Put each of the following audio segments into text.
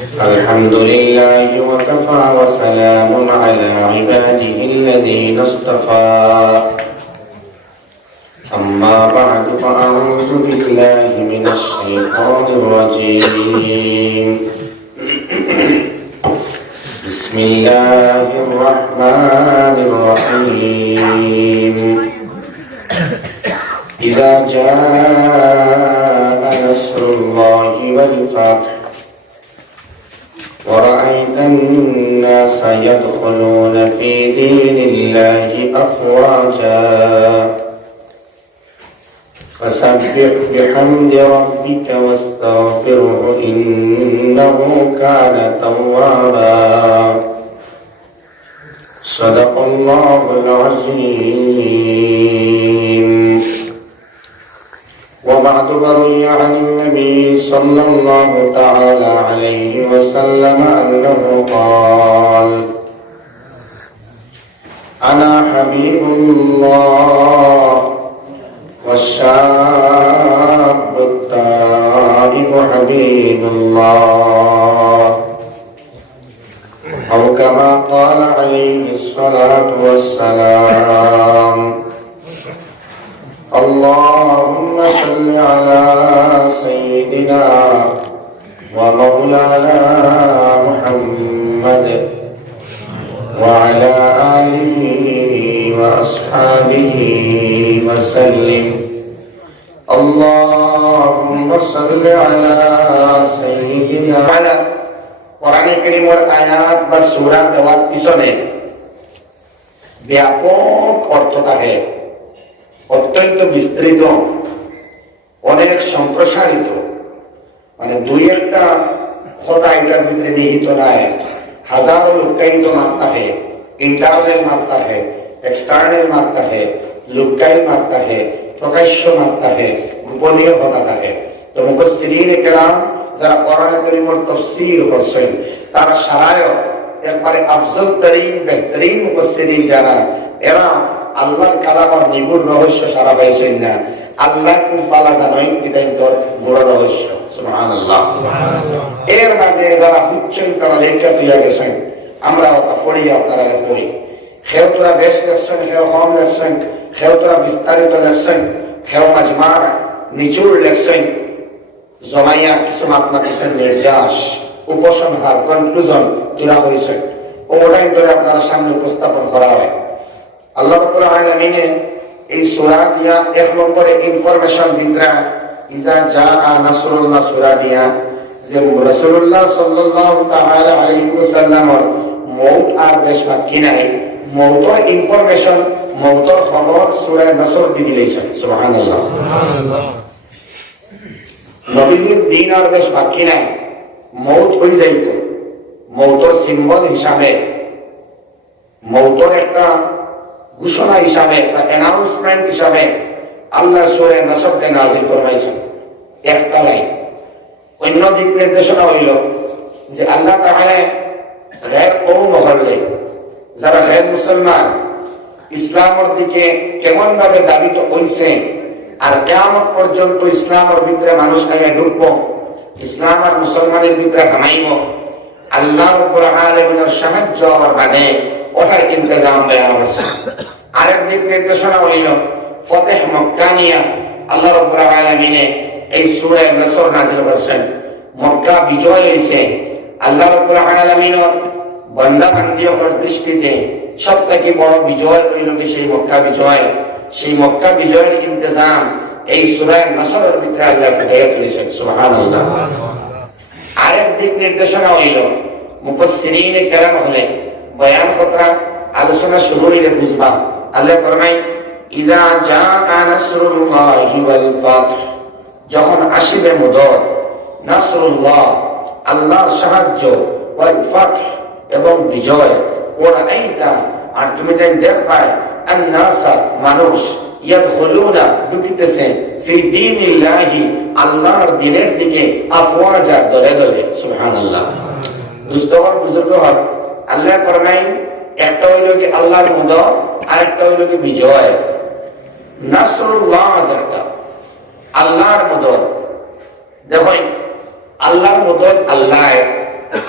الحمد لله وكفى وسلام على عباده الذين اصطفى أما بعد فأعوذ بالله من الشيطان الرجيم بسم الله الرحمن الرحيم إذا جاء نصر الله والفتح ورأيت الناس يدخلون في دين الله أفواجا فسبح بحمد ربك واستغفره إنه كان توابا صدق الله العظيم. وبعد بروي عن النبي صلى الله تعالى عليه وسلم أنه قال أنا حبيب الله والشاب التائب حبيب الله أو كما قال عليه الصلاة والسلام. اللهم صل على سيدنا ومولانا محمد وعلى آله وأصحابه وسلم. اللهم صل على سيدنا على কোরআনে কারীমের আয়াত বা সূরা দেওয়ার পিছনে ব্যাপক অর্থ থাকে, অত্যন্ত বিস্তৃত, অনেক সম্প্রসারিত, মানে দুই একটা কথা এটার ভিতরে নিহিত নাই। হাজারো লুকায়িত মাত্রা है, इंटरनल मात्रा है, एक्सटर्नल मात्रा है, लुकायित मात्रा है, প্রকাশ্য মাত্রা है, গোপনীয় কথা থাকে। তো মুফাসসিরিনে কেরাম যারা কোরআন কারীমের তাফসীর করেছেন তারা সারায়ও একবারে আফজল তরিন বেহতরিন মুফাসসিরিন যারা, এরা আল্লাহর কালামের নিগুড় রহস্য সারা পাইছেন না। আল্লাহ কোন পালা জানেন এটাই তোর বড় রহস্য। সুবহানাল্লাহ সুবহানাল্লাহ। এর মাঝে যারা বুঝছেন তারা লেখা তুলে গেছেন, আমরা ওটা পড়ি, আপনারা পড়ি। কেউ তোরা বেশ লেখছেন, কেউ কম লেখছেন, কেউ তোরা বিস্তারিত লেখছেন, কেউ মাজমা নিচুর লেখছেন, জমাইয়া কিছু মাত্রা দিচ্ছেন নির্যাস, উপসংহার, কনক্লুশন তোরা হয়েছেন। ওটাই ধরে আপনার সামনে উপস্থাপন করা হয়। আল্লাহ রাব্বুল আলামিনে এই সূরা দিয়া এক নম্বরে ইনফরমেশন দিতরা ইজা জাআ নাসরুল্লাহ সূরা দিয়া যে রাসূলুল্লাহ সাল্লাল্লাহু তাআলা আলাইহি ওয়াসাল্লামের মওত আর বেশ বাকি নাই। মওতের ইনফরমেশন, মওতের খবর সূরা নাসর দি দিলেছেন। সুবহানাল্লাহ সুবহানাল্লাহ। নবীর দিন আর বেশ বাকি নাই, মওত হয়ে যাইত। মওতের সিম্বল হিসাবে, মওতের একটা ঘোষণা হিসাবে, একটা অ্যানাউন্সমেন্ট হিসাবে আল্লাহ সূরা নাসরকে নাযিল ফরমাইছেন একটা লাইন। অন্য দিক নির্দেশনা হইল যে আল্লাহ তাআলা গায়র কওম হলে যারা গায়র মুসলমান ইসলামের দিকে কেমন ভাবে দাবিত হইছে আর কিয়ামত পর্যন্ত ইসলামের ভিতরে মানুষ আইয়া ঢুকবো, ইসলাম আর মুসলমানের ভিতরে হামাইব, আল্লাহ রাব্বুল আলামিনের সাহায্য আর বাদে ওটার ইন্তজাম দেওয়া হয়েছে। আরেক দিক নির্দেশনা হইল ফতেহ মক্কা নিয়া আল্লাহ রাব্বুল আলামিনে এই সূরা নাসর নাযিল করেছেন। মক্কা বিজয় হয়েছে। আল্লাহ রাব্বুল আলামিনের বান্দা বান্দীদের দৃষ্টিতে সবথেকে বড় বিজয় হইল কি সেই মক্কা বিজয়। সেই মক্কা বিজয়ের ইন্তজাম এই সূরা নাসরের ভিতরে আল্লাহ ফুটিয়ে তুলেছেন। সুবহানাল্লাহ। আরেক দিক নির্দেশনা হইল মুফাসসিরিনে কেরাম হলে বয়ান কথা আলোচনা শুরু হইলে বুঝবা। আল্লাহ ফরমায় ইযা জাআ নাসরুল্লাহি ওয়াল ফাতহ, যখন আসিবে মদদ, নাসরুল্লাহ আল্লাহর সাহায্য, ওয়াল ফাতহ এবং বিজয়, ওরাইতা আর তুমি যেন দেখবা আন-নাসা মানুষ ইয়াদখুলুনা ঢুকিতেছে ফি দীনিল্লাহি আল্লাহর দ্বীনের দিকে আফওয়াজা দলে দলে। সুবহানাল্লাহ। দুস্তগণ বুজুর্গ হয় আল্লাহ ফরমায় একটা হইল কি আল্লাহর মদদ, আরেকটা হইল কি বিজয়। নাসরুল্লাহ যেটা আল্লাহর মদদ, দেখেন আল্লাহর মদদ আল্লাহ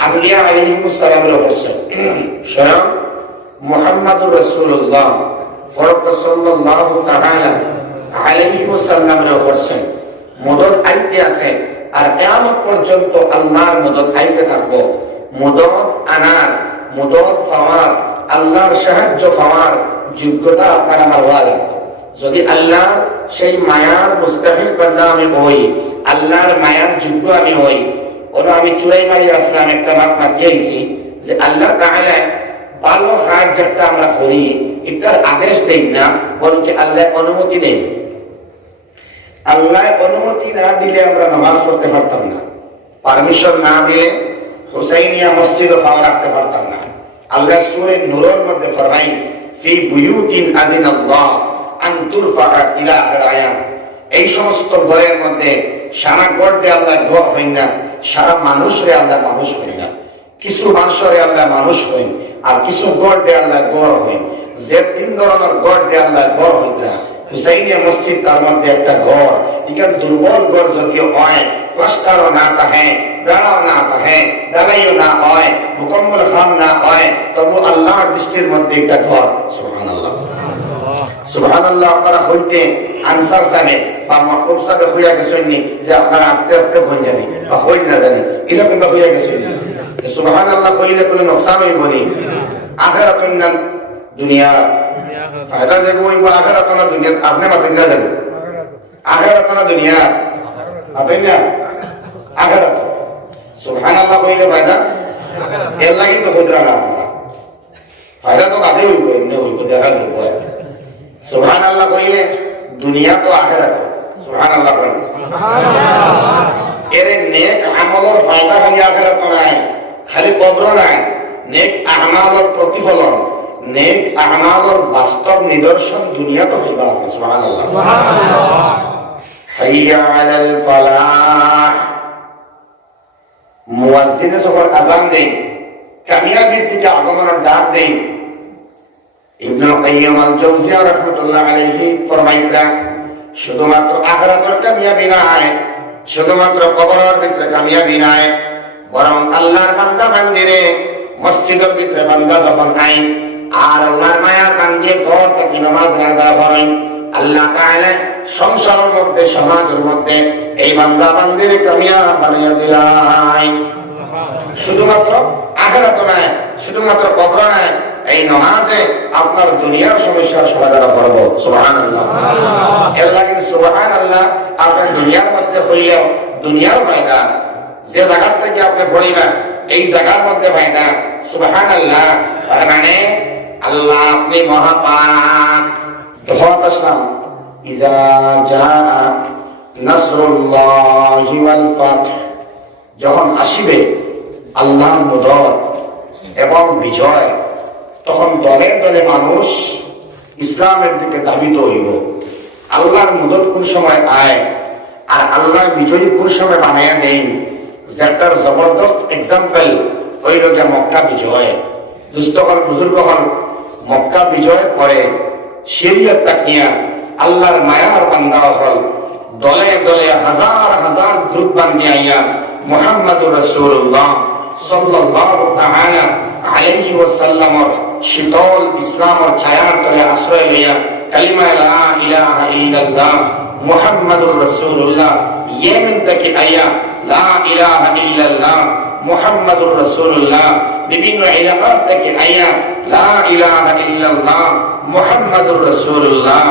আম্বিয়া আলাইহিস সালামের অবশ্যই স্বয়ং মুহাম্মদুর রাসূলুল্লাহ সাল্লাল্লাহু তাআলা আলাইহি ওয়াসাল্লামের অবশ্যই মদদ আইতে আছে আর কিয়ামত পর্যন্ত আল্লাহর মদদ আইতে থাকবো। মদদ আনার, মদদ পাওয়ার, আল্লাহর সাহায্য পাওয়ার যোগ্যতা আপনার আমার হওয়া লাগবে। যদি আল্লাহর সেই মায়ার মুস্তাহিল বান্দা আমি হই, আল্লাহর মায়ার যোগ্য আমি হই, ওরা আমি চুরাই মারি আসলাম একটা মাপ মাতিয়েছি যে আল্লাহ তাআলা ভালো কাজ যেটা আমরা করি এটার আদেশ দেন না, বলতে আল্লাহ অনুমতি দেন। আল্লাহ অনুমতি না দিলে আমরা নামাজ পড়তে পারতাম না, পারমিশন না দিয়ে হুসাইনিয়া মসজিদে পাওয়া রাখতে পারতাম না। আল্লাহ সূরা নূরের মধ্যে ফরমাই ফি বুয়ুতিন আযিনাল্লাহ আন তুরফা ইলা আখির আয়াত। এই সমস্ত ঘরের মধ্যে সারা ঘর দিয়ে আল্লাহ ঘর হই না, সারা মানুষরে আল্লাহ মানুষ হই না। কিছু মানুষরে আল্লাহ মানুষ হই আর কিছু ঘর দিয়ে আল্লাহ ঘর হই। যে তিন ধরনের ঘর দিয়ে আল্লাহ ঘর হই না, হুসাইনিয়া মসজিদ তার মধ্যে একটা ঘর। এখানে দুর্বল ঘর যদিও হয়, প্লাস্টারও না থাকে, বেড়াও না থাকে, ডালাইও না হয়, মুকম্মল খান না হয়, তবু আল্লাহর দৃষ্টির মধ্যে এটা ঘর। সুবহানাল্লাহ সুবহানাল্লাহ। আপনারা হইতে আনসার সাহেব বা মাহবুব সাহেব হইয়া গেছেন যে আপনারা আস্তে আস্তে হয়ে যাবে বা হই না জানি, এটা কিন্তু হইয়া গেছেন। সুবহানাল্লাহ কইলে কোনো নোকসান হইব নি? আখিরাতুন না দুনিয়া ফায়দা যাবো হইব, আখিরাতুন না দুনিয়া। আপনি মাতেন না জানেন আখিরাতুন না দুনিয়া, আপনি না আখিরাত। সুবহানাল্লাহ কইলে ফায়দা এর লাগি তো খুদরা না, ফায়দা তো কাজে হইব, এমনি হইব, দেখা হইব। সুবহানাল্লাহ কইলে দুনিয়া তো আখিরাত। সুবহানাল্লাহ কইলে এর নেক আমলের ফায়দা খালি আখিরাত নাই, খালি কবর নাই। নেক আমালের প্রতিফলন, নেক আমালের বাস্তব নিদর্শন দুনিয়া তো হইবা। সুবহানাল্লাহ সুবহানাল্লাহ। হাইয়া আলাল ফালাহ। মুয়াজ্জিনে যখন আযান দেন, কামিয়াবির দিকে আগমনের ডাক দেন, ইবনুল কাইয়্যিম আল জাওজিয়া রাহমাতুল্লাহ আলাইহি ফরমাইতরা শুধুমাত্র আখিরাতের কামিয়াবি নাই, শুধুমাত্র কবরের ভিতরে কামিয়াবি নাই, বরং আল্লাহর বান্দা বান্দিরে মসজিদের ভিতরে বান্দা যখন আইন আর আল্লাহর মায়ার বান্দি ঘর থেকে নামাজ আদায় করেন, আল্লাহ তাআলা সংসারের মধ্যে, সমাজের মধ্যে এই বান্দা বান্দিরে কামিয়াব বানিয়ে দিলেন। শুধুমাত্র আখিরাত নয়, শুধুমাত্র কবর নয়, এই নামাজে আপনার দুনিয়ার সমস্যার সমাধান করব। সুবহানাল্লাহ এর লাগি সুবহানাল্লাহ আপনার দুনিয়ার মধ্যে হইলেও দুনিয়ার ফায়দা, যে জায়গা থেকে আপনি পড়িবেন এই জায়গার মধ্যে ফায়দা। সুবহানাল্লাহ তার মানে আল্লাহ আপনি মহাপাক। দফাত আসলাম ইজা জাআ নাসরুল্লাহি ওয়াল ফাতহ, যখন আসিবে আল্লাহর মদদ এবং বিজয়, তখন দলে দলে মানুষ ইসলামের দিকে ধাবিত হইব। আল্লাহর মদদ কোন সময় আয় আর আল্লাহ বিজয়ী কোন সময় বানাইয়া দেন, যেটার জবরদস্ত এক্সাম্পল হইল যে মক্কা বিজয়। দুস্থকল বুজুর্গকল মক্কা বিজয় করে শরীয়ত তাকিয়া আল্লাহর মায়ার বান্দা হল দলে দলে হাজার হাজার গ্রুপ বান্ধিয়া মুহাম্মদুর রাসূলুল্লাহ সাল্লাল্লাহু তাআলা আলাইহি ওয়াসাল্লামর শীতল ইসলামের ছায়ার তলে আশ্রয় লইয়া কালিমা লা ইলাহা ইল্লাল্লাহ মুহাম্মাদুর রাসূলুল্লাহ ইয়েমেন থেকে আইয়া লা ইলাহা ইল্লাল্লাহ মুহাম্মাদুর রাসূলুল্লাহ বিভিন্ন এলাকা থেকে আইয়া লা ইলাহা ইল্লাল্লাহ মুহাম্মাদুর রাসূলুল্লাহ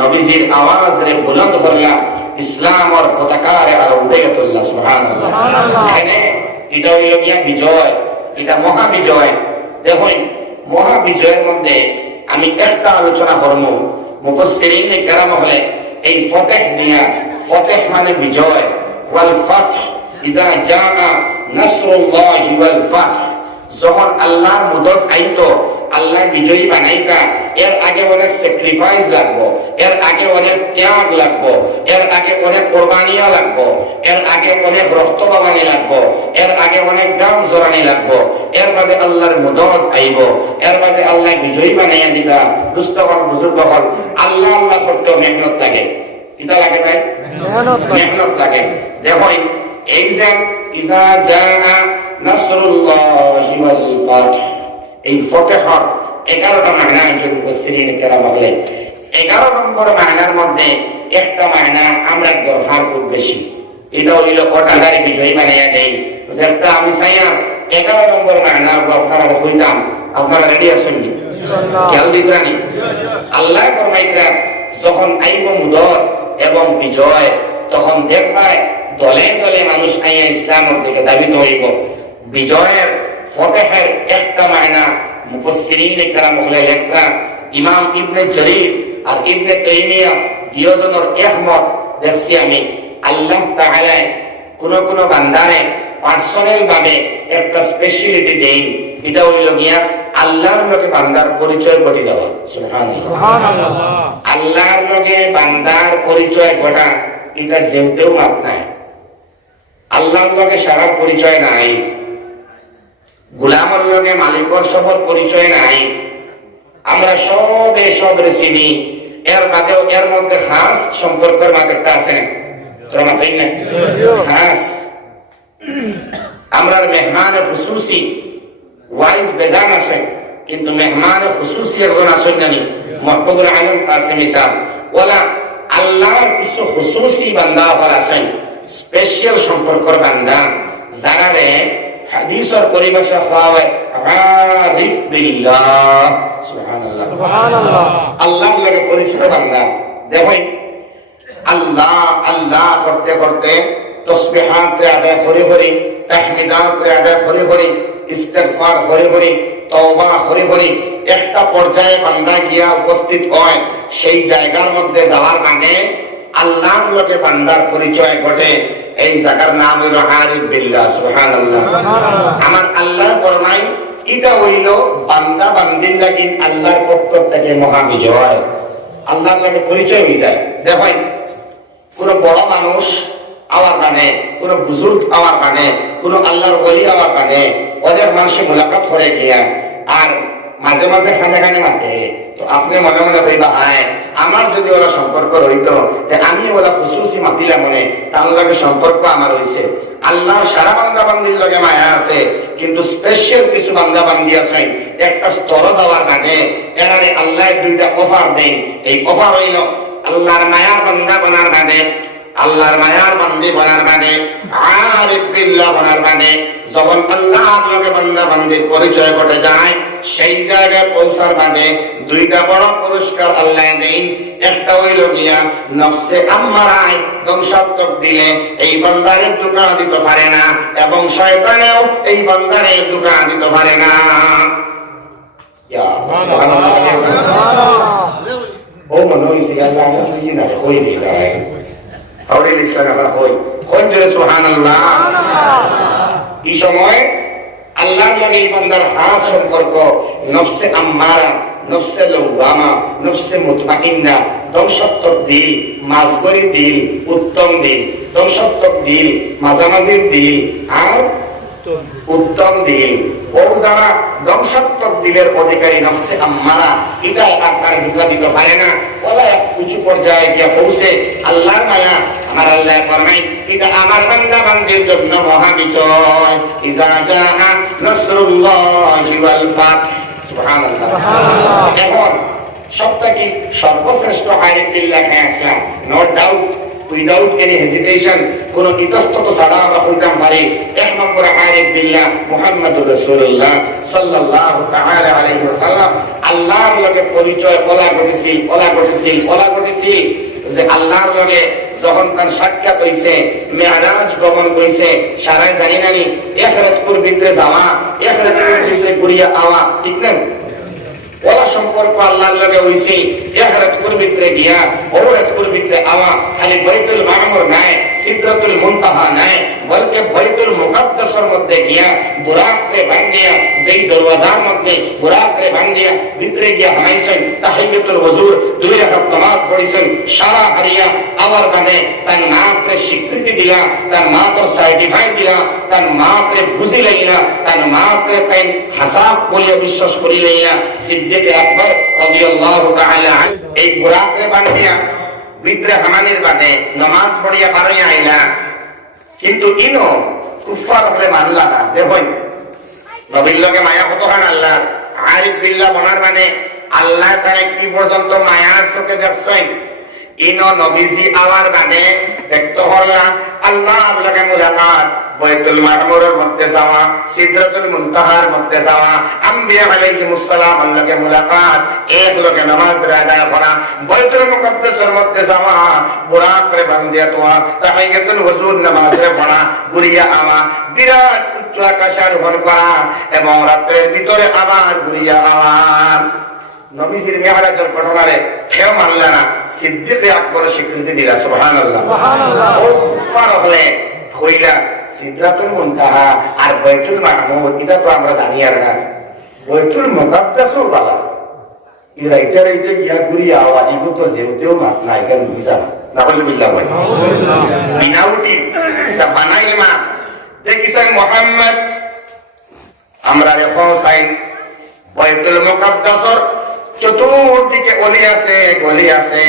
নবীজির আওয়াজ রে বুলন্দ করলা ইসলামের পতাকারে আর উদয়তুল্লাহ। সুবহানাল্লাহ এখানে এটা হইল গিয়া বিজয়, এটা মহা বিজয়। দেখুন মহা বিজয়ের মধ্যে আমি একটা আলোচনা করব। মুফাসসিরিনে কেরাম হলে এই ফতহ দিয়া, ফতহ মানে বিজয়, ওয়াল ফাতহ ইজা জাআ নাসরুল্লাহি ওয়াল ফাতহ, যখন আল্লাহর মদদ আইতো, আল্লাহ বিজয়ী বানাইতা, এর আগে অনেক স্যাক্রিফাইস লাগবো, এর আগে অনেক ত্যাগ লাগবো, এর আগে অনেক কোরবানিয়া লাগবো, এর আগে অনেক রক্ত বাবানি লাগবো, এর আগে অনেক দাম জোরানি লাগবো, এর বাদে আল্লাহর মদদ আইব, এর বাদে আল্লাহ বিজয়ী বানাইয়া দিবা। দুস্থকল বুজুর্গ হল আল্লাহ আল্লাহ করতেও মেহনত লাগে। কিতা লাগে ভাই? মেহনত লাগে। দেখুন এই যে ইজা জাআ নাসরুল্লাহি ওয়াল ফাতহ। এই ফতহর 11টা মায়না একজন মুফাসসিরিন কেরাম বলেন। 11 নম্বর মায়নার মধ্যে একটা মায়না আমরা ব্যবহার খুব বেশি, এটা হইল অটাগারি বিজয়ী বানিয়ে দেয়। যেটা আমি চাইয়া 11 নম্বর মায়না আপনারা কইতাম, আপনারা রেডি আছেন? খেয়াল দিবেন। আল্লাহ ফরমাইতেন যখন আইব মুদত এবং বিজয়, তখন দেখবাই দলে দলে মানুষ আইয়া ইসলামের দিকে দাবিত হইব। বিজয়ের ফতহের একটা মায়না মুফাসসিরিন কেরাম হলে লেখা ইমাম ইবনে জরির আর ইবনে তাইমিয়া দুইজনের একমত দেখছি আমি। আল্লাহ তাআলা কোন কোন বান্দারে পার্সোনাল ভাবে একটা স্পেশালিটি দেন, এটা হইল গিয়া আল্লাহর লগে বান্দার পরিচয় ঘটে যাওয়া। সুবহানাল্লাহ। আল্লাহর লগে বান্দার পরিচয় ঘটা এটা যেতেও মাত নাই। আল্লাহর লগে সারা পরিচয় নাই, গোলামের লগে মালিকের সবর পরিচয় নাই। আমরা সবের চিনি, এর বাদেও এর মধ্যে খাস সম্পর্কের মাঝে আছে না, তোরা মাথায় না খাস। আমরা মেহমান খুসুসি ওয়াইজ বেজান আছেন, কিন্তু মেহমান খুসুসি একজন আছেন জানি মহবুবুল আলম কাসেমি সাহেব। ওলা আল্লাহর কিছু খুসুসি বান্দা আছেন, স্পেশাল সম্পর্কের বান্দা, যারা হাদিসের পরিভাষা হওয়া হয় আরিফ বিল্লাহ। সুবহানাল্লাহ, সুবহানাল্লাহ। আল্লাহর লগে পরিচিত বান্দা। দেখুন আল্লাহ আল্লাহ করতে করতে তাসবিহাত আদায় করে করে, তাহমিদাত আদায় করে করে, ইস্তিগফার করে করে, তওবা করে করে একটা পর্যায়ে বান্দা গিয়া উপস্থিত হয়। সেই জায়গার মধ্যে যাওয়ার মানে আল্লাহর লগে বান্দার পরিচয় ঘটে। এই জায়গার নাম হইল আরিফ বিল্লাহ। সুবহানাল্লাহ। আমার আল্লাহ ফরমাই এটা হইল বান্দা বান্দির লাগি আল্লাহর পক্ষ থেকে মহাবিজয়। আল্লাহর লগে পরিচয় হয়ে যায়। দেখেন কোন বড় মানুষ আওয়ার মানে, কোন বুজুর্গ আওয়ার মানে, কোন আল্লাহর ওলি আওয়ার মানে ওদের মানুষের মোলাকাত করে গিয়া আর মাঝে মাঝে খানে খানে মাতে, তো আপনি মনে মনে কইবা হ্যাঁ আমার যদি ওরা সম্পর্ক রইতো আমি ওরা খুশুসি মাতিলা মনে, তার লগে সম্পর্ক আমার হইছে। আল্লাহ সারা বান্দা বান্দির লগে মায়া আছে, কিন্তু স্পেশাল কিছু বান্দা বান্দি আছে একটা স্তর যাওয়ার মানে এরারে আল্লাহ দুইটা অফার দেন। এই অফার হইল আল্লাহর মায়ার বান্দা বানার মানে, আল্লাহর মায়ার বান্দি বানার মানে, আরিফ বিল্লাহ বানার মানে। যখন আল্লাহর লগে বান্দা বান্দির পরিচয় ঘটে যায়, সেই জায়গায় পৌঁছার মানে দুইটা বড় পুরস্কার আল্লাহ দেন। একটা হইল গিয়া নফসে আম্মারায় ধ্বংসাত্মক দিলে এই বান্দারে ধোঁকা দিতে পারে না, এবং শয়তানেও এই বান্দারে ধোঁকা দিতে পারে না। ইয়া সুবহানাল্লাহ। ও মনে হইছে আল্লাহ আমরা বুঝি না কই রে যায় আউরিল ইসলাম আবার হই কোন জোরে সুবহানাল্লাহ। এই সময় আল্লাহর লগে এই বান্দার খাস সম্পর্ক নফসে আম্মারা, নফসে লওয়ামা, নফসে মুতমাইন্না, ধ্বংসাত্মক দিল, মাঝগরি দিল, উত্তম দিল, ধ্বংসাত্মক দিল, মাঝামাঝির দিল আর উত্তম দিল। ও যারা ধ্বংসাত্মক দিলের অধিকারী নফসে আম্মারা, এটা আপনার ঢুকা দিতে পারে না। ওরা এক উঁচু পর্যায়ে গিয়ে পৌঁছে আল্লাহর মায়া। আমার আল্লাহ ফরমাই এটা আমার বান্দা বান্দির জন্য মহাবিজয়। ইজা জাআ নাসরুল্লাহি ওয়াল ফাতহ। সুবহানাল্লাহ। এখন সবথেকে সর্বশ্রেষ্ঠ আয়াত বিল্লাহ আসলাম, no doubt, without any hesitation, কোন ইতস্তত ছাড়া আমরা কইতাম পারি এক নম্বর আয়াত বিল্লাহ মুহাম্মদুর রাসূলুল্লাহ সাল্লাল্লাহু তাআলা আলাইহি ওয়াসাল্লাম আল্লাহর লগে পরিচয় বলা ঘটেছিল যে আল্লাহর লগে যখন তার সাক্ষাৎ হইছে, মেরাজ গমন কইছে, সারাই জানি নানি ইখরাত কুরবিতে যাওয়া, ইখরাত কুরবিতে ঘুরিয়া আওয়া, ঠিক না? ওলা সম্পর্ক আল্লাহর লগে হইছে। ইখরাত কুরবিতে গিয়া ওরাত কুরবিতে আওয়া খালি বাইতুল মামুর নাই, সিদরাতুল মুনতাহা নাই, বলকে বাইতুল মুকদ্দাসের মধ্যে গিয়া বুরাককে ভাঙ্গিয়া, যেই দরওয়াজার মধ্যে বুরাককে ভাঙ্গিয়া ভিতরে গিয়া হামাইছেন তাহিয়াতুল ওযুর, দুই রাকাত নামাজ পড়িছেন, সারা হারিয়া আওয়ার মানে তার মাকে স্বীকৃতি দিলা, তার মাকে সার্টিফাই দিলা, তার মাকে বুঝি লইলা, তার মাকে তাই হাসাব বলিয়া বিশ্বাস করি লইলা। সিদ্দিক আকবর রাদিয়াল্লাহু তাআলা এই বুরাককে ভাঙ্গিয়া ভিতরে হামানির বাদে নামাজ পড়িয়া পারইয়া আইলা, কিন্তু ইনো কুফার হলে মানলা না। দেখুন নবীর লগে মায়া কতখান আল্লাহ। আরিফ বিল্লাহ বলার মানে আল্লাহ তারে কি পর্যন্ত মায়ার চোখে দেখছেন। ইনো নবীজি আওয়ার মানে দেখতে হল্লা আল্লাহর লগে মুলাকাত, বাইতুল মামুরের মধ্যে যাওয়া, সিদরাতুল মুনতাহার মধ্যে যাওয়া, আম্বিয়া আলাইহিমুস সালামের লগে মুলাকাত, এক লগে নামাজ আদায় করা, বাইতুল মুকদ্দাসের মধ্যে যাওয়া, বুরাকে বান্ধিয়া তোয়া, তাহিয়াতুল ওযুর নামাজে পড়া, ঘুরিয়া আওয়া, বিরাট উচ্চ আকাশে আরোহণ করা এবং রাত্রের ভিতরে আবার ঘুরিয়া আওয়া। নবীজির মেরাজের ঘটনারে কেউ মানলে না, সিদ্দিক আকবর স্বীকৃতি দিলা সুবহানাল্লাহ। পার হলে কইলা সিদরাতুল মুনতাহা আর বাইতুল মামুর, এটা তো আমরা জানি আর না। বাইতুল মুকদ্দাসও বালা ইরাইতে রাইতে গিয়া ঘুরিয়া আওয়া, ইগো তো যেতেও মাত নাই কেন বুঝা না। নাউজুবিল্লাহ ভাই বিনাউটি এটা বানাইলে মা দেখিছেন মুহাম্মদ আমরা এখন চাই বাইতুল মুকদ্দাসর চতুর্দিকে অলি আছে, গলি আছে,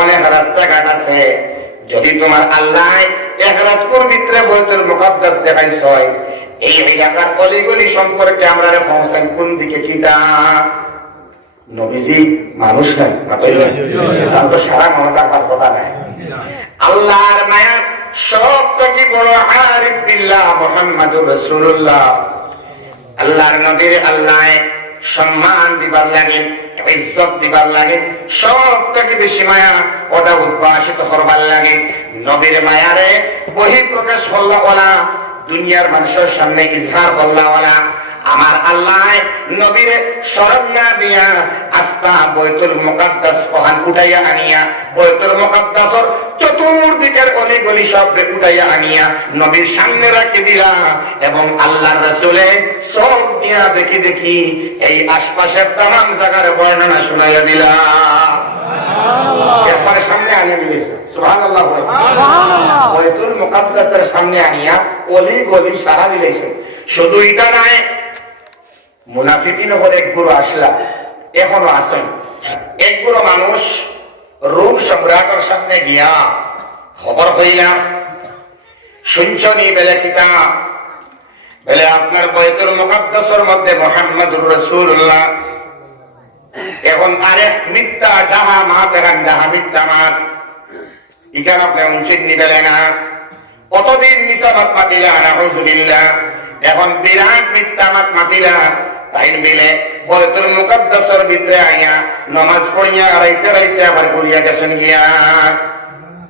অনেক রাস্তাঘাট আছে। যদি তোমার আল্লাহ এক রাতকুর ভিতরে বাইতুল মুকদ্দাস দেখাইছ, এই এলাকার অলিগলি সম্পর্কে আমরা পৌঁছাই কোন দিকে কিতা? নবীজি মানুষ নাই, তার তো সারা মনে থাকার কথা নাই। আল্লাহর মায়া সব থেকে বড় আরিফ বিল্লাহ মুহাম্মাদুর রাসূলুল্লাহ। আল্লাহর নবীর আল্লাহ সম্মান দিবার লাগে, ইজ্জত দিবার লাগে, সব থেকে বেশি মায়া ওটা উদ্ভাসিত করবার লাগে। নবীর মায়ারে বহি প্রকাশ করলা ওলা, দুনিয়ার মানুষের সামনে ইজহার করলা ওলা। আমার আল্লাহ নবীর শরণ না দিয়া আস্তা বাইতুল মুকদ্দাস কোহান উঠাইয়া আনিয়া, বাইতুল মুকদ্দাসর চতুর্দিকের অলি গলি সব উঠাইয়া আনিয়া নবীর সামনে রাখি দিলা এবং আল্লাহর রাসূলে সব দিয়া দেখি দেখি এই আশপাশের তামাম জায়গার বর্ণনা শুনাইয়া দিলা। এরপরে সামনে আনিয়া দিয়েছে সুবহানাল্লাহ। বাইতুল মুকদ্দাসের সামনে আনিয়া অলি গলি সারা দিয়েছে। শুধু এটা নয়, মুনাফিকিন হল এক গুরু আসলা, এখনো আসেন। এক গুরু মানুষ রোম সম্রাটের সামনে গিয়া খবর হইলাম, শুনছনি বেলে কিতা বলে আপনার বাইতুল মুকদ্দাসের মধ্যে মুহাম্মাদুর রাসূলুল্লাহ। এখন আরেক মিথ্যা ডাহা মাত, এখন ডাহা মিথ্যা মাত, ইখান আপনি উচিত নিবেলে না। কতদিন মিসামাত মাতিলা, নাউযুবিল্লাহ। এখন বিরাট মিথ্যা মাত মাতিলা, তাই মিলে বাইতুল মুকদ্দাসের ভিতরে আইয়া নামাজ পড়িয়া রাইতে রাইতে আবার ঘুরিয়া গেছেন গিয়া।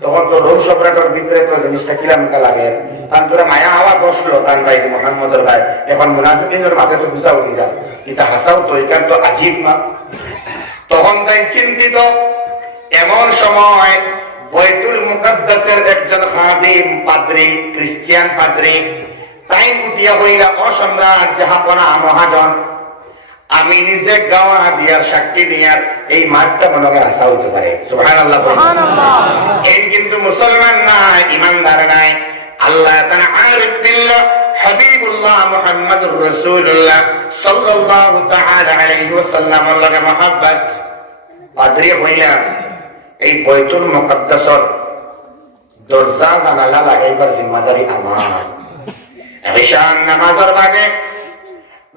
তখন তো রোম সম্রাটের ভিতরে তো জিনিসটা কিরাম লাগে, তার তোরা মায়া আওয়া বসলো তার ভাই মুহাম্মদের ভাই। এখন মুনাফিকিনের মাথায় তো গুছা উঠি যায়, এটা হাসাও তো এখান তো আজীব মা। তখন তাই চিন্তিত, এমন সময় বাইতুল মুকদ্দাসের একজন খাদিম পাদ্রী, খ্রিস্টিয়ান পাদ্রী, তাই উঠিয়া হইলা, অসম্রাট জাহাপনা মহাজন, আমি নিজে গাওয়া দিয়ার সাক্ষী দিয়ার এই মাঠটা মনে হয় আসা হইতে পারে সুবহানাল্লাহ। এই কিন্তু মুসলমান নাই, ইমানদার নাই। আল্লাহ তাআলা আরিফ বিল্লাহ হাবিবুল্লাহ মুহাম্মাদুর রাসূলুল্লাহ সাল্লাল্লাহু তাআলা আলাইহি ওয়াসাল্লাম লগে মহব্বত পাদ্রী হইলা এই বাইতুল মুকদ্দাসর দরজা জানালা লাগাইবার জিম্মাদারি আমার। ঈশার নামাজের বাদে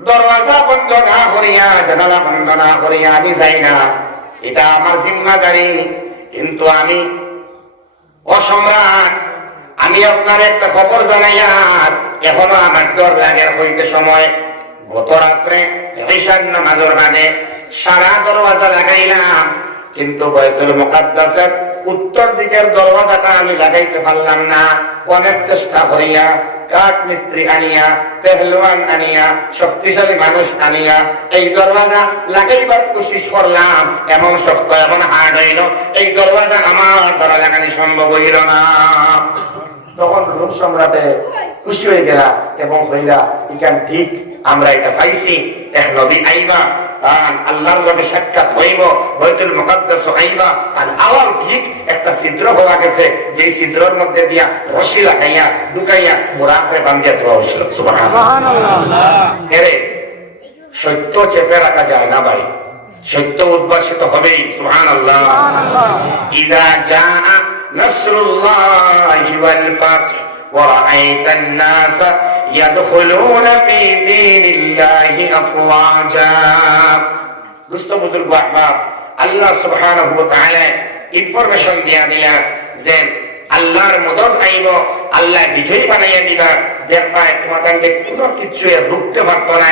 দরওয়াজা বন্ধ না করিয়া, জানালা বন্ধ না করিয়া আমি যাই না, এটা আমার জিম্মাদারি। কিন্তু আমি অসম্রাট, আমি আপনার একটা খবর জানাইয়ার এখনো আমার ডর লাগে হইতে সময়। গত রাত্রে ঈশার নামাজের বাদে সারা দরওয়াজা লাগাইলাম, কিন্তু বাইতুল মুকদ্দাসের উত্তর দিকের দরওয়াজাটা আমি লাগাইতে পারলাম না। অনেক চেষ্টা করিয়া কাঠ মিস্ত্রি আনিয়া, পেহলওয়ান আনিয়া, শক্তিশালী মানুষ আনিয়া এই দরওয়াজা লাগাইবার কোশিশ করলাম। এমন শক্ত, এমন হার্ড হইল, এই দরওয়াজা আমার দ্বারা লাগানি সম্ভব হইল না। তখন রোম সম্রাটে খুশি হয়ে গেলা এবং হইলা ইকান ঠিক, আমরা এটা পাইছি, এক নবী আইবা, তার আল্লাহর লগে সাক্ষাৎ হইব, বাইতুল মুকদ্দাস আইবা, আর আওয়াল ঠিক একটা ছিদ্র হওয়া গেছে, যে ছিদ্রের মধ্যে দিয়া রশি লাগাইয়া ঢুকাইয়া মুরাদে বান্ধিয়া দেওয়া হয়েছিল সুবহানাল্লাহ। এরে সত্য চেপে রাখা যায় না ভাই, সত্য উদ্ভাসিত হবেই সুবহানাল্লাহ। ইযা জাআ নাসরুল্লাহি ওয়াল ফাতহ ওয়া রাআইতান নাসা يدخلون في دين الله أفواجا দুস্থ বুজুর্গ আহবাব, আল্লাহ সুবহানাহু ওয়া তাআলা ইনফরমেশন দিয়া দিলা যে আল্লাহর মদত আইব, আল্লাহ বিজয়ী বানাইয়া দিবা, দেখবা তোমাদের কোনো কিছু রুখতে পারতো না,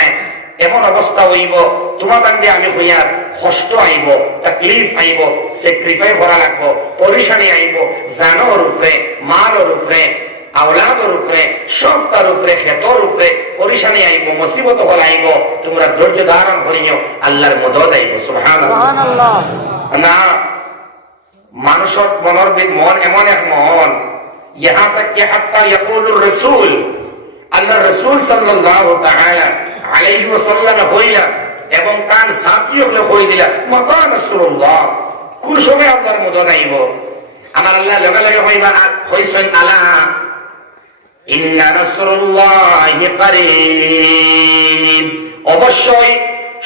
এমন অবস্থা হইব তোমাদের আমি হইয়ার কষ্ট আইব, তাকলিফ আইব, স্যাক্রিফাইস করা লাগবো, পরিশানি আইব, জানোর উপরে, মালর উপরে, আওলাদর উপরে, সবটার উপরে, ক্ষেতর উপরে পরিশানি আইব, মুসিবত হল আইব, তোমরা ধৈর্য ধারণ করিও, আল্লাহর মদত আইব। সুবহানাল্লাহ। না, মানুষের মনের মন এমন এক মন, ইহা তক কি হাত্তা ইয়াকুলুর রাসূল, আল্লাহর রাসূল সাল্লাল্লাহু তাআলা আলাইহি ওয়াসাল্লাম হইলা এবং তার সাথী হলে হই দিলা মাতা রাসূলুল্লাহ, কোন সময় আল্লাহর মদত আইব? আমার আল্লাহ লগে লগে হইবা হইছেন আলা ইন্না রাসূলুল্লাহি কারীব, অবশ্যই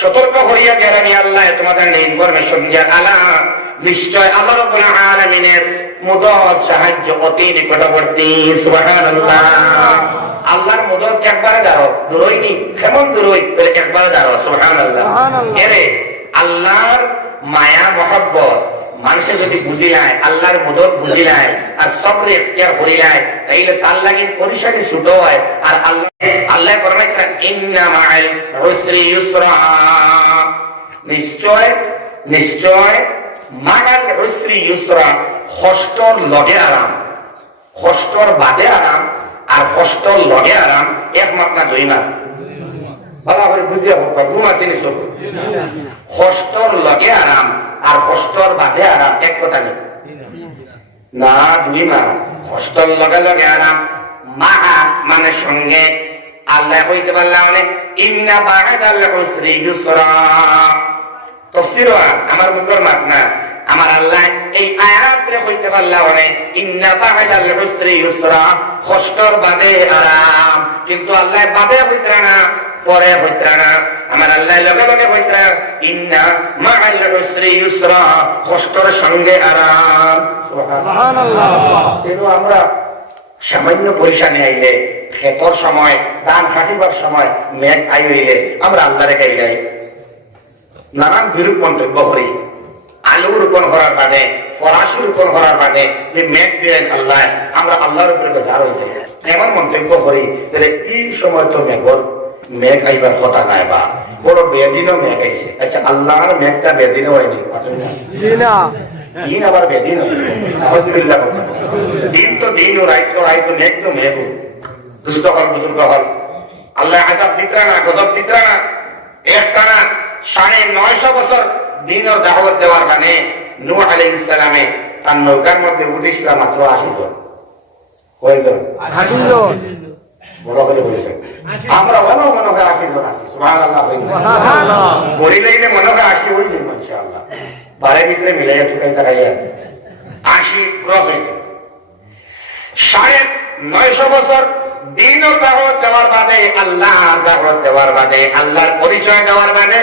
সতর্ক হইয়া গেলে আমি আল্লাহ তোমাদের ইনফরমেশন দিয়া আলা, নিশ্চয় আল্লাহ রাব্বুল আলামিনের মদত সাহায্য অতি নিকটবর্তী। সুবহানাল্লাহ। আল্লাহর মদত একবারে দাঁড়ো, দূরইনি, কেমন দূরই বলে একবারে দাঁড়ো। সুবহানাল্লাহ। এরে আল্লাহর মায়া মহব্বত মানুষে যদি বুঝিলায়, আল্লাহর মদত বুঝিলায় আর সবরে ইখতিয়ার করিলায়, তাইলে তার লাগি পরিশানি ছুট হয়। আর আল্লাহ আল্লাহ ফরমাইছেন ইন্না মাআল উসরি ইউসরা, নিশ্চয় নিশ্চয় মাআল উসরি ইউসরা, কষ্টর লগে আরাম, কষ্টর বাদে আরাম আর কষ্টর লগে আরাম একমাত্র দুই না। ভালো করে বুঝিয়া বলবা, ঘুম আসেনি সব, কষ্টর লগে আরাম আর কষ্টর বাদে আরাম এক কথা নেই না, দুই মা। কষ্টর লগে লগে আরাম মা মানে সঙ্গে, আল্লাহ কইতে পারলাম অনেক ইন্না বা'দাল উসরি ইউসরা, তাফসীর আমার মুখের মাত না, আমার আল্লাহ এই আয়াতে কইতে পারলাম অনেক ইন্না বা'দাল উসরি ইউসরা, কষ্টর বাদে আরাম, কিন্তু আল্লাহ বাদে কইতে না, পরে হইতা না, আমার আল্লাহ লগে লগে হইতা ইন্না মাআল উসরি ইউসরা, কষ্টর সঙ্গে আরাম। সুবহানাল্লাহ। কিন্তু আমরা সামান্য পরিশানি আইলে, ক্ষেতর সময়, ধান কাটিবার সময় মেঘ আই হইলে আমরা আল্লাহরে গাই গাই, নানান বিরূপ মন্তব্য করি, আলু রোপণ করার বাদে, ফরাসি রোপণ করার বাদে যে মেঘ দিলেন আল্লাহ, আমরা আল্লাহর উপরে বেজার হয়েছে এমন মন্তব্য করি, তাহলে এই সময় তো মেঘ আইবার কথা নাই, বা বড় বেদিনও মেঘ আইছে। আচ্ছা, আল্লাহর মেঘটা বেদিনও হয়নি, দিন আবার বেদিন দিন তো দিন ও রাইত তো রাইত, মেঘ তো মেঘ। দুষ্ট হল, বুজুর্গ হল, আল্লাহ আযাব দিতরা না, গজব দিতরা না, একটা না 950 বছর দিনের দাওয়াত দেওয়ার মানে নূহ আলাইহিস সালামে তার নৌকার মধ্যে উঠিছিল মাত্র 80 জন, কয়জন? 80 জন। বড় করে বলছেন, আমরা মনে হয় 80 জন আছি। সুবহানাল্লাহ। সুবহানাল্লাহ। বলিলে মনে হয় 80 হই যাবে ইনশাআল্লাহ, বারে ভিতরে মিলাইয়া চুকাই তাকাইয়া 80 ক্রস হইছে। 950 বছর দিন ও দাওয়াত দেওয়ার বাদে, আল্লাহর দাওয়াত দেওয়ার বাদে, আল্লাহর পরিচয় দেওয়ার বাদে,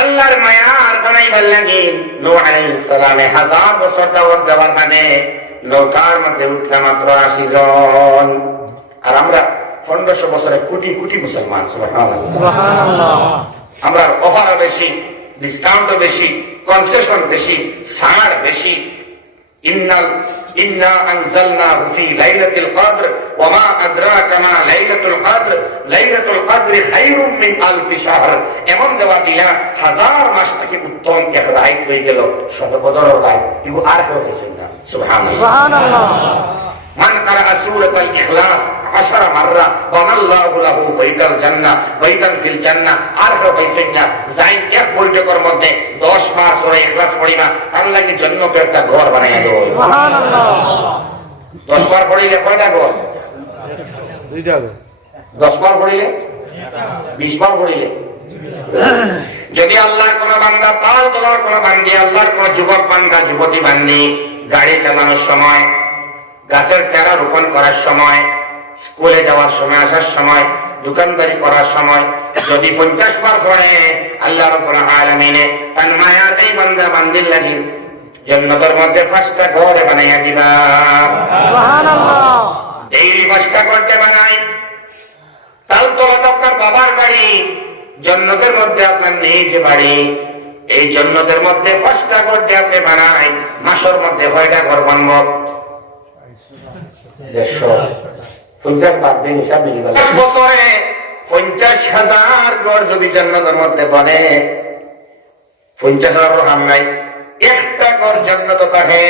আল্লাহর মায়ার বানাইবার লাগি নূহ আলাইহিস সালামে 1000 বছর দাওয়াত দেওয়ার বাদে নৌকার মধ্যে উঠলা মাত্র 80 জন। আর আমরা 1500 বছরে কোটি কোটি মুসলমান। সুবহানাল্লাহ। আমরা অফারও বেশি, ডিসকাউন্টও বেশি, কনসেশন বেশি, ছাড় বেশি। ইন্না আনজালনাহু ফি লাইলাতিল কদর ওয়া মা আদরাকা মা লাইলাতুল কদর, লাইলাতুল কদরি খায়রুম মিন আলফি শাহর, এমন দেওয়া দিলা 1000 মাস থেকে উত্তম এক রাত হয়ে গেল শত বদরের রাত। এগুলো আর কেউ হইছে না। সুবহানাল্লাহ। মান কারা সূরাতুল ইখলাস 10 মাররা বানাল্লাহু লাহু বাইতাল জান্নাহ, বাইতান ফিল জান্নাহ, আর কেউ হইছে না। যাই এক বৈঠকের মধ্যে 10 বার সূরা ইখলাস পড়িবা, তার লাগি জান্নাতে একটা ঘর বানাইয়া দেব। সুবহানাল্লাহ। 10 বার পড়িলে কয়টা ঘর? দুইটা ঘর। 10 বার পড়িলে 20 বার পড়িলে। যদি আল্লাহর কোন বান্দা, তাল তোলার কোন বান্দি, আল্লাহর কোন যুবক বান্দা, যুবতী বান্দি গাড়ি চালানোর সময়, গাছের চারা রোপণ করার সময়, স্কুলে যাওয়ার সময়, আসার সময়, দোকানদারি করার সময় যদি 50 বার পড়ে, আল্লাহ রাব্বুল আলামিনে তার মায়ার এই বান্দা বান্দির লাগি জান্নাতের মধ্যে 5টা ঘর বানাইয়া দিবা। সুবহানাল্লাহ। ডেইলি 5টা ঘর বানাই। তালতলা আপনার বাবার বাড়ি, জান্নাতের মধ্যে আপনার নিজ বাড়ি, এই জান্নাতের মধ্যে 5টা ঘর দিয়ে আপনি বানাই, মাসের মধ্যে কয়টা ঘর বানব? 150 বাদ দিন হিসাব মিলি গেল, বছরে 50,000 ঘর যদি জান্নাতের মধ্যে বনে, 50,000 হাম নাই, একটা ঘর জান্নাত থাকে,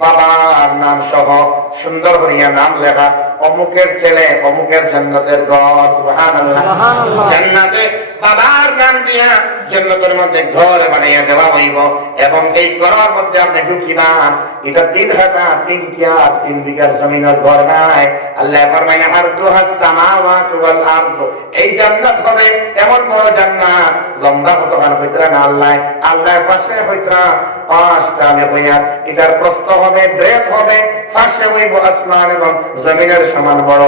বাবার নাম সহ সুন্দর করিয়া নাম লেখা, অমুকের ছেলে অমুকের জান্নাতের ঘর। সুবহানাল্লাহ। জান্নাতে বাবার নাম দিয়া জান্নাতের মধ্যে ঘর বানাইয়া দেওয়া হইব, এবং এই ঘরের মধ্যে আপনি ঢুকিবান, এটা 3 হাতা 3 কিয়া 3 বিঘা জমিনের ঘর নাই। আল্লাহ ফরমায় আরদুহাস সামাওয়াতু ওয়াল আরদ, এই জান্নাত হবে এমন বড় জান্নাত, লম্বা কতখানি হইতরা না আল্লাহ পাশে হইতরা 5টা হইয়া, এটার প্রস্থ হবে, ব্রেথ হবে, ফাঁসে হইব আসমান এবং জমিনের সমান বড়।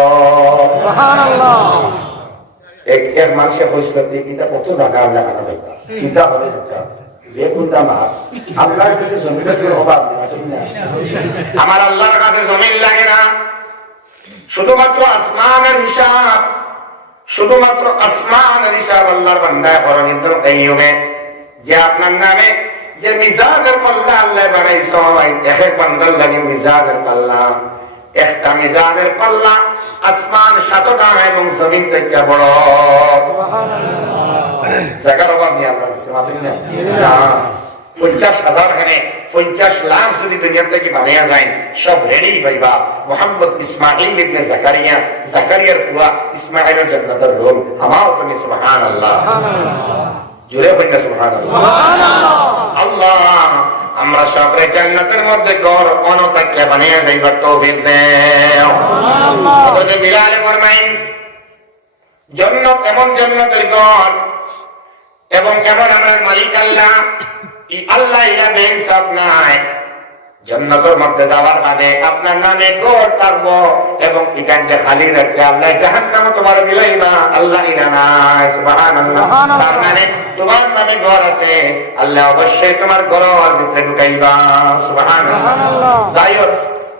সুবহানাল্লাহ। এক মানুষের হইসপতি এটা কত জায়গা আল্লাহ বানা দেয়, চিন্তা হবে বাচ্চা দেখুন দামার আল্লাহর কাছে জমিনের কোনো অভাব নেই। আমার আল্লাহর কাছে জমিন লাগে না, শুধুমাত্র আসমানের হিসাব, শুধুমাত্র আসমানের হিসাব আল্লাহর বান্দায় করেন। ইবনুল কাইয়্যিম যে আপনার নামে যে মিজানের পাল্লা আল্লাহ বানাইছে, এক বান্দার লাগে মিজানের পাল্লা, একটা মিজানের পাল্লা আসমান 7টা এবং জমিন থেকে বড়। জায়গার অভাব নেই আল্লাহর কাছে, মাত্র না 50,000 খানে 50 লাখ যদি দুনিয়া থেকে বানিয়ে যায়, সব রেডি পাইবা। মোহাম্মদ ইসমাইল ইবনে জাকারিয়া, জাকারিয়ার ফুয়া ইসমাইলের জান্নাতের রূপ। আমাও তুমি সুবহানাল্লাহ জুড়ে হইনা সুবহানাল্লাহ। আল্লাহ আমরা সবাই জান্নাতের মধ্যে ঘর অনতাকে বানিয়ে যাইবার তৌফিক দাও। হযরত বিলাল ফরমাইন, জান্নাত এমন জান্নাতের ঘর এবং এমন আমার মালিক আল্লাহ, এই আল্লাহ ইলা বেন সব নাই। জান্নাতের মধ্যে যাওয়ার বাদে আপনার নামে ঘর থাকব এবং এখানটা খালি রাখতে আল্লাহ জাহান্নাম তোমার দিলাই না, আল্লাহ ইলা নাই। সুবহানাল্লাহ। তার মানে তোমার নামে ঘর আছে, আল্লাহ অবশ্যই তোমার ঘরের ভিতরে ঢুকাইবা। সুবহানাল্লাহ। যাই হোক,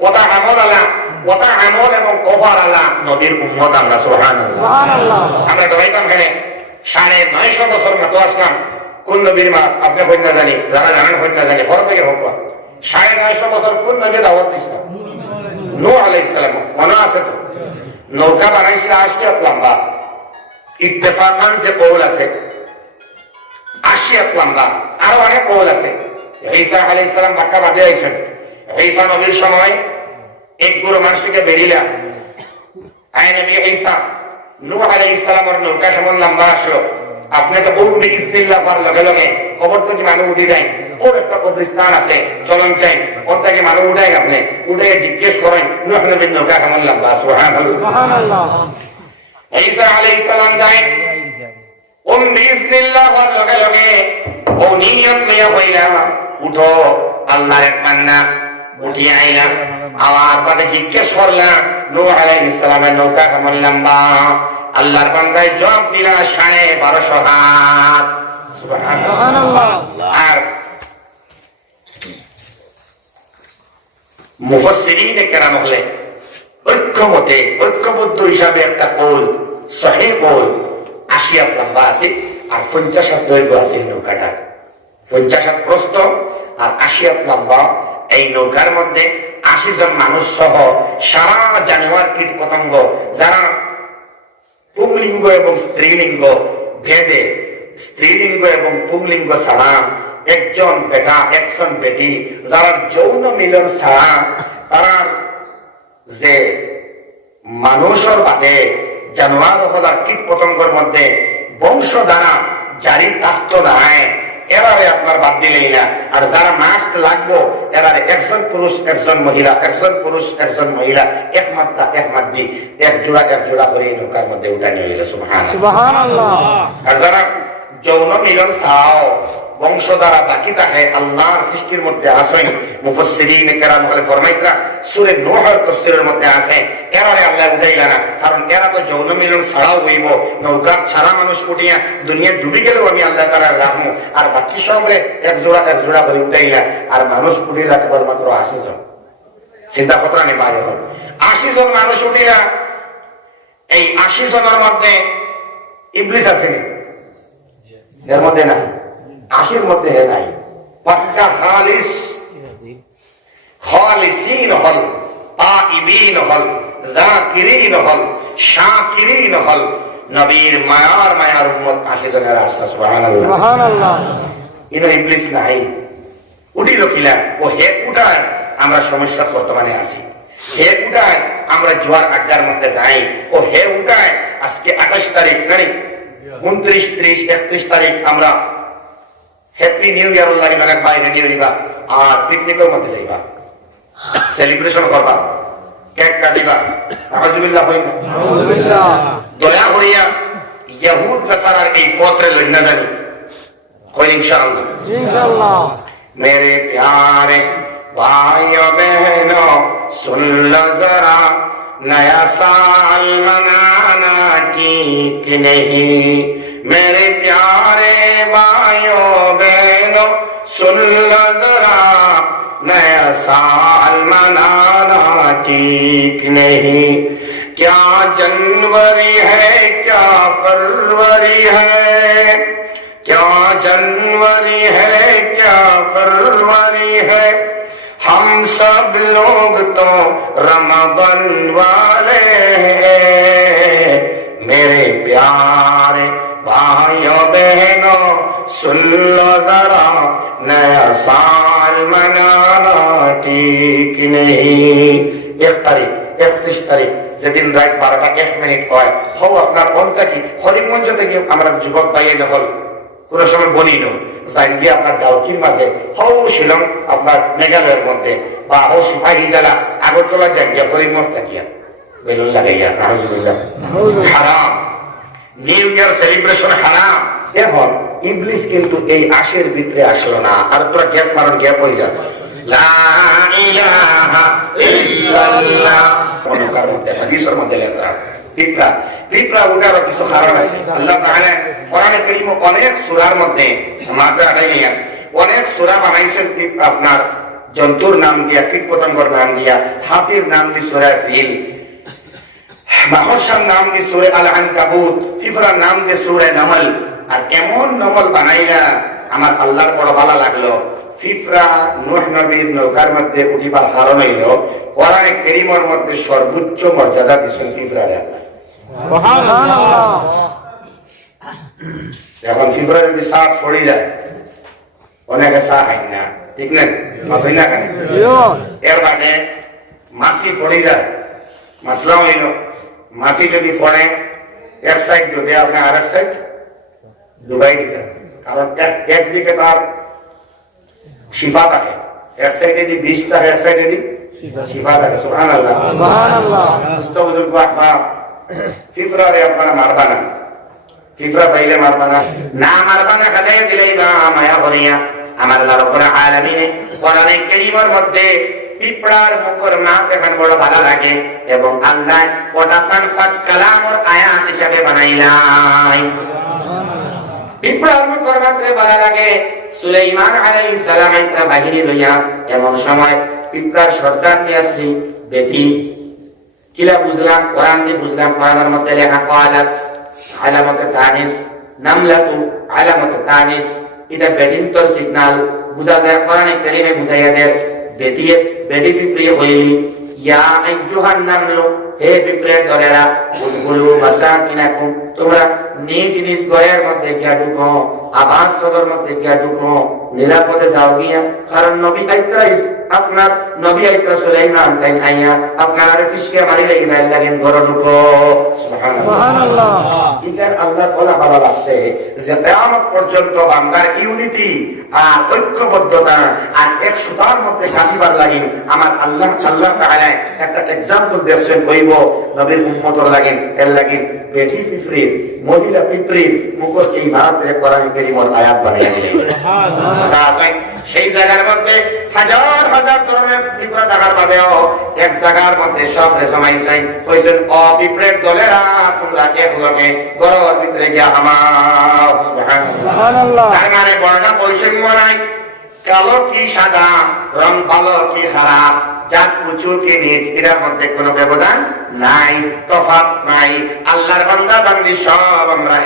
ওটা আমল আলা, ওটা আমল এবং কফার আলা নবীর উম্মত আমরা। সুবহানাল্লাহ। আমরা ঢুকাইতাম এখানে 950 বছর মতো আসলাম। কোন নবীর মা আপনি হইন না জানি, যারা জানেন হইন না জানি, ঘর থেকে হোক 950 বছর কোন নবী দাওয়াত দিছিলেন? নূহ আলাইহিস সালাম। মনে আছে তো? নৌকা বানাইছিল 80 হাত লম্বা, ইত্তেফাকান যে কৌল আছে 80 হাত লম্বা, আরো অনেক কৌল আছে। ঈসা আলাইহিস সালাম মক্কা বাদে আইছেন, ঈসা নবীর সময় এক গুরু মানুষকে বেরিলা, আয় নবী ঈসা, নূহ আলাইহিস সালামের নৌকা কেমন লম্বা আসলো, আপনি তো বহু বিসমিল্লাহ পড়ার লগে লগে খবর তো কি মানুষ উঠে যায়, ওর একটা কবরস্থান আছে চলন চাই, ওর থেকে মানুষ উঠাই, আপনি উঠে জিজ্ঞেস করেন নূহ নবীর নৌকা কেমন লম্বা। সুবহানাল্লাহ। ঈসা আলাইহিস সালাম যায়, ওম বিসমিল্লাহ পড়ার লগে লগে ও নিয়ত নিয়া হইলা উঠো, আল্লাহর এক বান্দা উঠিয়ে আইলা, আমার বাদে জিজ্ঞেস করলাম নূহ আলাইহিস সালামের নৌকা কেমন লম্বা, আল্লাহর বান্দায় জবাব দিলা 1250 হাত। সুবহানাল্লাহ। আর মুফাসসিরিনে কেরাম হলে ঐক্যবদ্ধ হিসাবে একটা কৌল, সহিহ কৌল, 80 হাত লম্বা আছে আর 50 হাত দৈর্ঘ্য আছে নৌকাটা, 50 হাত প্রস্থ আর 80 হাত লম্বা। এই নৌকার মধ্যে 80 জন মানুষ সহ সারা জানোয়ার কীট পতঙ্গ, যারা পুংলিঙ্গ এবং স্ত্রীলিঙ্গ ভেদে, স্ত্রীলিঙ্গ এবং পুংলিঙ্গ ছাড়া, একজন বেটা একজন বেটি, যারা যৌন মিলন ছাড়া তারা যে মানুষের বাদে জানোয়ার হলার কীট পতঙ্গের মধ্যে বংশ দ্বারা জারি থাকতো নাই, এরারে আপনার বাদ দিলেই না। আর যারা মাস্ক লাগবো এরারে একজন পুরুষ একজন মহিলা, একজন পুরুষ একজন মহিলা, এক মাত্রা এক মাত্রি এক জোড়া করে এই নৌকার মধ্যে উঠা নিয়ে গেল। সুবহানাল্লাহ। আর যারা যৌন মিলন চাও বংশ দ্বারা বাকি থাকে, আল্লাহর সৃষ্টির মধ্যে আসেন, মুফাসসিরিনে কেরাম বলে ফরমাইতরা সূরা নূহের তাফসীরের মধ্যে আছে, এরারে আল্লাহ উঠাইলা না, কারণ এরা তো যৌন মিলন ছাড়াও হইব, নৌকার ছাড়া মানুষ উঠিয়া দুনিয়া ডুবি গেলেও আমি আল্লাহ তাআলা রাখবো, আর বাকি সবরে এক জোড়া করে উঠাইলা, আর মানুষ উঠিলা কেবলমাত্র 80 জন। চিন্তা কতটা নেই বাজে হল, 80 জন মানুষ উঠিলা। এই 80 জনের মধ্যে ইবলিস আছে, এর মধ্যে নাই, আশির মধ্যে হে নাই। পাক্কা খালিস, খালিসিন হল, তাইবিন হল, যাকিরিন হল, শাকিরিন হল, নবীর মায়ার মায়ার উম্মত 80 জনের আশা। সুবহানাল্লাহ সুবহানাল্লাহ। ইনো ইবলিস নাই, উঠিল কিলা ও হে উঠায় আমরা সমস্যা বর্তমানে আছি, হে উঠায় আমরা জোয়ার আড্ডার মধ্যে যাই, ও হে উঠায় আজকে 28 তারিখ নানি 29, 30, 31 তারিখ আমরা হ্যাপি নিউ ইয়ার লাগি মানে বাইরে নিয়ে যাইবা আর পিকনিকের মধ্যে যাইবা, সেলিব্রেশন করবা, কেক কাটিবা। আউযুবিল্লাহ হইনা আউযুবিল্লাহ। দয়া করিয়া ইহুদ নাসারার এই ফতরে লই না জানি কই ইনশাআল্লাহ ইনশাআল্লাহ। मेरे प्यारे भाइयों बहनों सुन लो जरा, नया साल मनाना ठीक नहीं। मेरे प्यारे भाइयों बहनों सुन लो जरा, नया साल मनाना ठीक नहीं। क्या जनवरी है क्या फरवरी है, क्या जनवरी है क्या फरवरी है, हम सब लोग तो रमजान वाले हैं। मेरे प्यारे भाइयों बहनों सुन लो जरा, नया साल मनाना ठीक नहीं। 1 तारीख 31 তারিখ যেদিন রাত 12টা 1 মিনিট হয়, হও আপনার কোনটা কি হরিমঞ্চ থেকে আমরা যুবক ভাইয়ে হল কোন সময় বলি না যাই গিয়ে আপনার ডাউকির মাঝে হও শিলং আপনার মেঘালয়ের মধ্যে বা হও সিপাহী জেলা আগরতলা যাই গিয়া হরিমঞ্চ থাকিয়া বেলুন লাগাইয়া আউযুবিল্লাহ হারাম, নিউ ইয়ার সেলিব্রেশন হারাম। এখন ইবলিস কিন্তু এই আশের ভিতরে আসলো না, আর তোরা গ্যাপ মারণ গ্যাপ হয়ে যাবে। লা ইলাহা ইল্লাল্লাহ অনুকার মধ্যে হাদিসের মধ্যে লেখা পিপড়া পিপড়া ওটার কিছু কারণ আছে। আল্লাহ তাআলা কোরআনে কারীমে অনেক সূরার মধ্যে মাত্র আড়াইয়া অনেক সূরা বানাইছেন আপনার জন্তুর নাম দিয়া, কীটপতঙ্গর নাম দিয়া, হাতির নাম দিয়ে সূরা ফিল, মাহশার নাম দিয়ে সূরা আল আনকাবুত, ফিফরার নাম দিয়ে সূরা নামল। আর এমন নমল বানাইলা আমার আল্লাহর বড় ভালো লাগলো। ফিফরা নূহ নবীর নৌকার মধ্যে উঠিবার কারণ হইল কোরআনে কারীমের মধ্যে সর্বোচ্চ মর্যাদা দিয়েছেন ফিফরারে আল্লাহ। সুবহানাল্লাহ। এখন ফিফরা যদি সাত পড়ে যায় অনেকে চা খাই না, ঠিক না মাথই না কেন, এর মানে মাছি পড়ে যায়। মাসলা হইল মাছি যদি পড়ে এক সাইড ডুবে আপনি আর এক সাইড ডুবাই দিতে, কারণ একদিকে তার শিফা থাকে, এক সাইডে দি বিষ থাকে, এক সাইডে দি শিফা থাকে। সুবহানাল্লাহ সুবহানাল্লাহ। মুস্তাবুজুল আহবাব ফিফরারে আপনারা মারবা না, ফিফরা পাইলে মারবা না, না মারবা না খালে দিলেই বা মায়া করিয়া আমার আল্লাহ রাব্বুল আলামিন কোরআনে কারীমের মধ্যে পিপড়ার মুখর নাম দেখান বড় ভালো লাগে এবং আল্লাহ ওটা কান পাক কালামর আয়াত হিসেবে বানাইলাই। পিপড়ার মুখর মাত্রে ভালো লাগে। সুলাইমান আলাইহিস সালাম একটা বাহিনী লইয়া এমন সময় পিপড়ার সর্দার নিয়ে আসলি বেটি কিলা বুঝলাম কোরআন দিয়ে বুঝলাম, কোরআনের মধ্যে লেখা কালাত আলামতে তানিস, নামলাতু আলামতে তানিস, এটা বেটিন তোর সিগন্যাল বুঝা যায়। কোরআনে কারীমে বুঝাইয়া দেয় বেটি বেটি পিপড়ি হইলি ইয়া আইয়ুহান নামলু, হে পিপড়ের দলেরা উদখুলু মাসাকিনাকুম, তোমরা নিজ নিজ ঘরের মধ্যে গিয়া ঢুকো, আবাস ঘরের মধ্যে গিয়া ঢুকো, নিরাপদে যাও গিয়া। কারণ নবী আইতা আপনার নবী আইতা সুলাইমান তাই আইয়া আপনার আর ফিসিয়া মারি লাগিবা লাগেন ঘর ঢুকো। সুবহানাল্লাহ। ইকার আল্লাহ বলা ভালো আছে যে কিয়ামত পর্যন্ত বান্দার ইউনিটি আর ঐক্যবদ্ধতা আর এক সুতার মধ্যে গাঁথিবার লাগেন আমার আল্লাহ তাআলা একটা এক্সাম্পল দিয়েছেন কইব নবীর উম্মতর লাগেন এর লাগেন বেটি পিপড়ির মহিলা পিপড়ির মুখর এই ভারতের কোরআন কারীমের আয়াত বানাইয়া দিলেন। সুবহানাল্লাহ। সেই জায়গার মধ্যে হাজার হাজার ধরনের পিপড়া থাকার বাদেও এক জায়গার মধ্যে সব রেজমাইছেন কইছেন ও পিপড়ের দলেরা তোমরা এক লগে ঘরের ভিতরে গিয়া হামাও। সুবহানাল্লাহ। তার মানে বড়টা বৈষম্য নাই, কালো কি সাদা, রং ভালো কি খারাপ, জাত উঁচু কি নিচ, এটার মধ্যে কোনো ব্যবধান নাই, তফাৎ নাই। আল্লাহর বান্দা বান্দি সব আমরা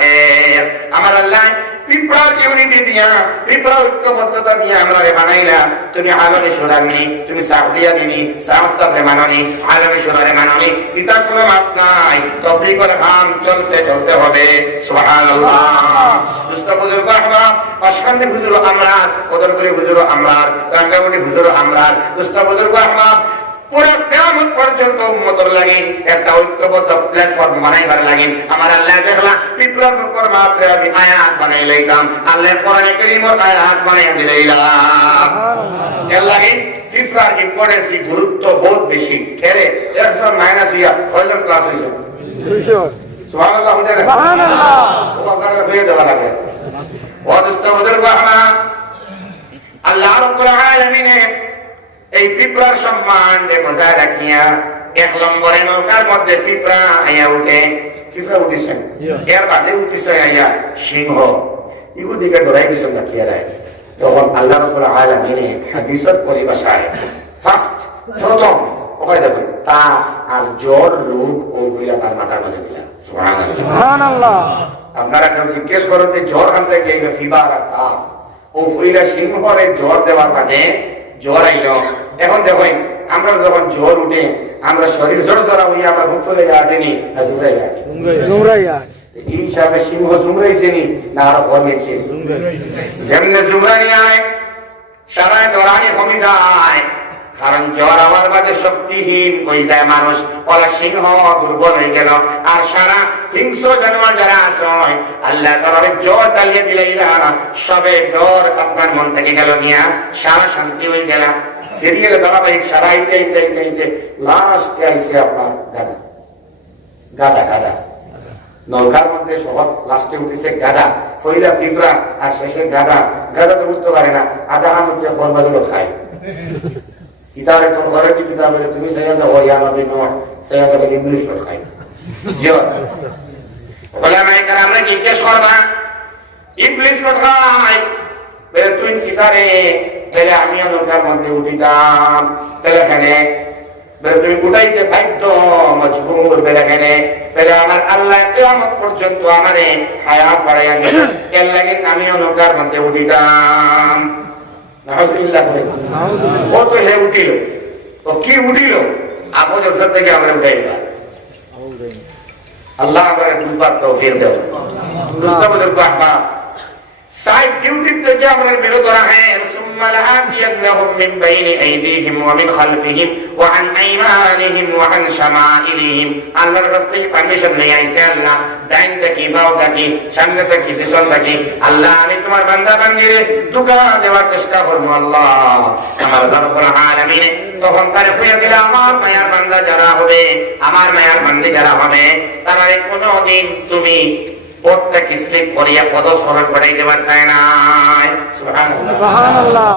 এক। আমার আল্লাহ পিপড়ার ইউনিটি দিয়া, পিপড়ার ঐক্যবদ্ধতা দিয়া আমরা বানাইলা। তুমি আলমে সুরানি, তুমি সাউদিয়া দিনি, সাহসাবে মাননি, আলমে সুরারে মাননি, কিতাব কোনো মাপ নাই। তবলিগ করে হাম চলছে, চলতে হবে। সুবহানাল্লাহ। দুস্থ বুজুর্গ আহবাব, অশান্তি হুজুর আমরার, কদরপুরি হুজুর আমরার, রাঙ্গামাটি হুজুর আমরার, দুস্থ বুজুর্গ আহবাব পুরো কিয়ামত পর্যন্ত উম্মতের লাগি একটা ঐক্যবদ্ধ প্ল্যাটফর্ম বানাইবার লাগি আমার আল্লাহ দেখলা বিপ্লব কর মাত্র আমি আয়াত বানাই লইতাম, আল্লাহ কোরআনে কারীমের আয়াত বানাই দিলাম। এর লাগি ফিফার ইম্পর্টেন্স গুরুত্ব বহুত বেশি। এরে 100 মাইনাস হইয়া কয়জন ক্লাস হইছে? 200। সুবহানাল্লাহ। সুবহানাল্লাহ। ও আপনারা হয়ে দেওয়া লাগে। ওয়াদুস্তাবদুর রহমান আল্লাহ রাব্বুল আলামিন এই পিঁপড়ার সম্মান বজায় রাখিয়া 1 নম্বরে নৌকার মধ্যে পিঁপড়া আইয়া উঠে। পিঁপড়া উঠিছেন, এর বাদে উঠিছে আইয়া সিংহ। ইহুদিকে ডরাই দিছেন না খেয়ালায়। তখন আল্লাহ রাব্বুল আলামিন হাদিসের পরিভাষায় প্রথম ওই দেখুন তাপ আর জ্বর রোগ ও হইলা তার মাথার মাঝে দিলা। সুবহানাল্লাহ। আপনারা কেউ জিজ্ঞেস করেন যে জ্বর আনতে গেলে ফিভার আর তাপ ও হইলা সিংহরে জ্বর দেওয়ার বাদে জ্বর আইল। এখন দেখুন আমরা যখন জ্বর উঠে আমরা শরীর জ্বর জ্বরা হইয়া আমরা বুক ফুলে আটেনি না জুমরাই এই হিসাবে সিংহ জুমরাইছে নি না আরো ফল নিচ্ছে? যেমনে জুমরাই আয় সারা ডরানি কমে যায়, কারণ জ্বর আমার মাঝে শক্তিহীন হয়ে যায় মানুষ, বলে সিংহ দুর্বল হয়ে গেল। আর সারা হিংস্র জানোয়ার যারা আছে আল্লাহ তাআলা জ্বর ডালিয়ে দিলে সবে ডর আপনার মন থেকে গেল নিয়া সারা শান্তি হয়ে গেল। সিরিয়ালে ধারাবাহিক সারা আইতে লাস্টে আইসে আপনার গাধা গাধা গাধা নৌকার মধ্যে সবার লাস্টে উঠেছে গাধা, ফইলা পিঁপড়া আর শেষে গাধা। গাধা তো উঠতে পারে না, আধা হামকে বরবাদুলো খায়। কিতাবে তোর ঘরে কি কিতাবে তুমি সাইয়াদা ও ইয়া নবী নূহ সাইয়াদা কে ইবলিস লোক খায়। জিও ওলামায়ে কেরামরা জিজ্ঞেস করবা ইবলিস লোক খায় বলে তুই কিতারে বলে আমিও নৌকার মধ্যে উঠিতাম বলে এখানে বলে তুমি উঠাইতে বাধ্য মজবুর বলে এখানে বলে আমার আল্লাহ কিয়ামত পর্যন্ত আমারে হায়াত বাড়াইয়া দিল, এর লাগি আমিও নৌকার মধ্যে উঠিতাম। ও তো হে উঠিল, ও কি উঠিল আপন জলসা থেকে আমরা উঠাই দিলাম। আল্লাহ আমরা বুঝবার তৌফিক দেও। মুস্তাফাদের বাবা সাইড ডিউটি থেকে আমরা বিরত রাখেন। সুম্মা লাআতিয়ান্নাহুম মিন বাইনি আইদিহিম ওয়া মিন খালফিহিম ওয়া আন আইমানিহিম ওয়া আন শামাইলিহিম। আল্লাহর কাছ থেকে পারমিশন নিয়ে আইছে আল্লাহ, ডাইন থেকে বাও থেকে সামনে থেকে পিছন থেকে আল্লাহ আমি তোমার বান্দা বান্দিরে ধোঁকা দেওয়ার চেষ্টা করবো আল্লাহ আমার রব্বুল আলামিন। তখন তারে কইয়া দিলা আমার মায়ার বান্দা যারা হবে, আমার মায়ার বান্দি যারা হবে তারা কোনদিন তুমি প্রত্যেক স্লিপ করিয়া পদস্খলন করাই দেবার তাই নাই। সুবহানাল্লাহ।